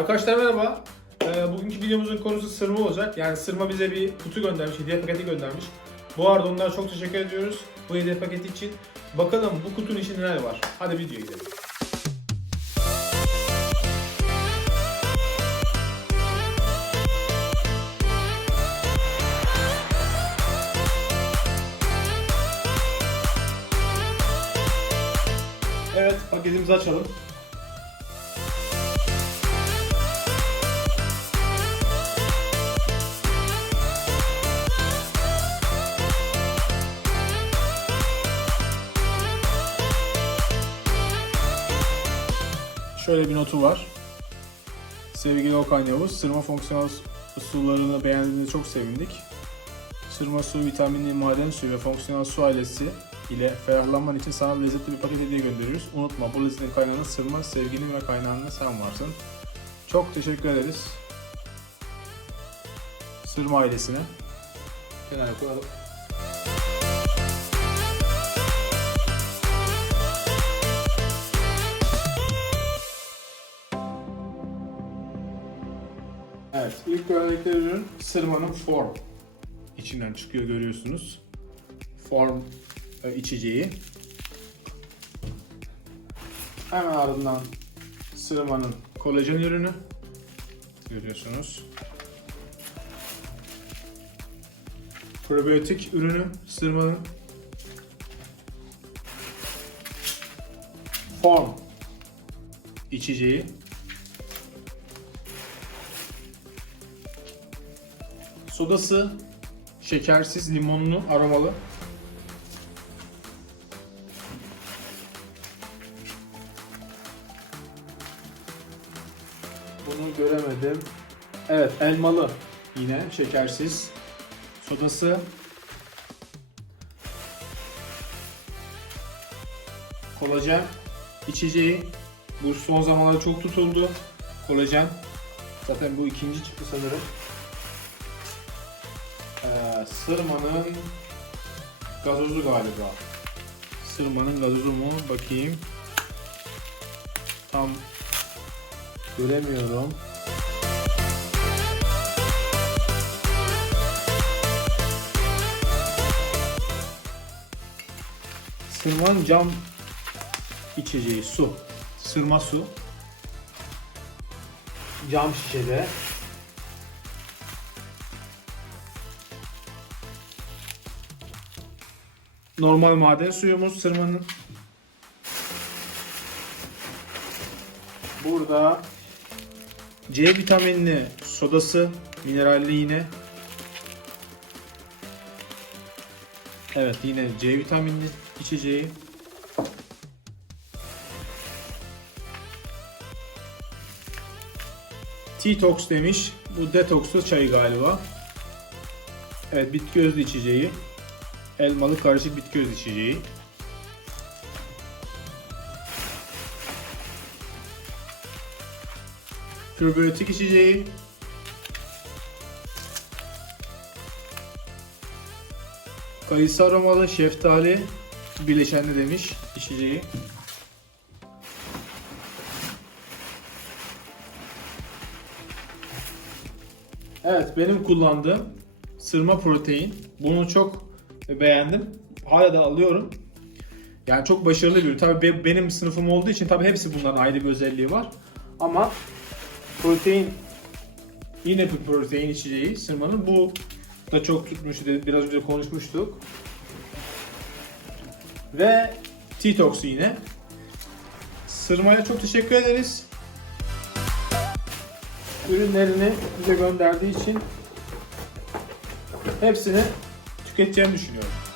Arkadaşlar merhaba. Ee, bugünkü videomuzun konusu sırma olacak. Yani sırma bize bir kutu göndermiş, hediye paketi göndermiş. Bu arada onlara çok teşekkür ediyoruz bu hediye paketi için. Bakalım bu kutunun içinde neler var. Hadi videoya gidelim. Evet, paketimizi açalım. Şöyle bir notu var. Sevgili Okan Yavuz, sırma fonksiyonel sularını beğendiğinize çok sevindik. Sırma su, vitaminli maden suyu ve fonksiyonel su ailesi ile ferahlanman için sana lezzetli bir paket hediye gönderiyoruz. Unutma bu lezzetin kaynağında sırma, sevginin ve kaynağında sen varsın. Çok teşekkür ederiz. Sırma ailesine. Kenara koyalım. Evet, ilk gördükleri ürün Sırma'nın Form. İçinden çıkıyor görüyorsunuz. Form e, içeceği. Hemen ardından Sırma'nın kolajen ürünü. Görüyorsunuz. Probiyotik ürünü Sırma'nın. Form içeceği. Sodası şekersiz, limonlu, aromalı. Bunu göremedim. Evet, elmalı yine şekersiz. Sodası kolajen içeceği. Bu son zamanlarda çok tutuldu. Kolajen. Zaten bu ikinci çıktı sanırım. Ee, Sırma'nın gazozu galiba. Sırma'nın gazozu mu? Bakayım. Tam göremiyorum. Sırma'nın cam içeceği su. Sırma su. Cam şişede. Normal maden suyumuz sırmanın. Burada C vitaminli sodası, mineralli yine. Evet yine C vitaminli içeceği. T-Tox demiş. Bu detokslu çayı galiba. Evet bitki özlü içeceği. Elmalı karışık bitki öz içeceği. Probiyotik içeceği. Kayısı aromalı şeftali bileşenli demiş içeceği. Evet benim kullandığım sırma protein. Bunu çok beğendim. Hala da alıyorum. Yani çok başarılı bir ürün. Tabii be- benim sınıfım olduğu için tabii hepsi bunların ayrı bir özelliği var. Ama protein yine bir protein içeceği sırmanın. Bu da çok tutmuş. dedi- Biraz önce konuşmuştuk. Ve T-Tox yine. Sırmaya çok teşekkür ederiz. Ürünlerini bize gönderdiği için hepsini tüketeceğimi düşünüyorum.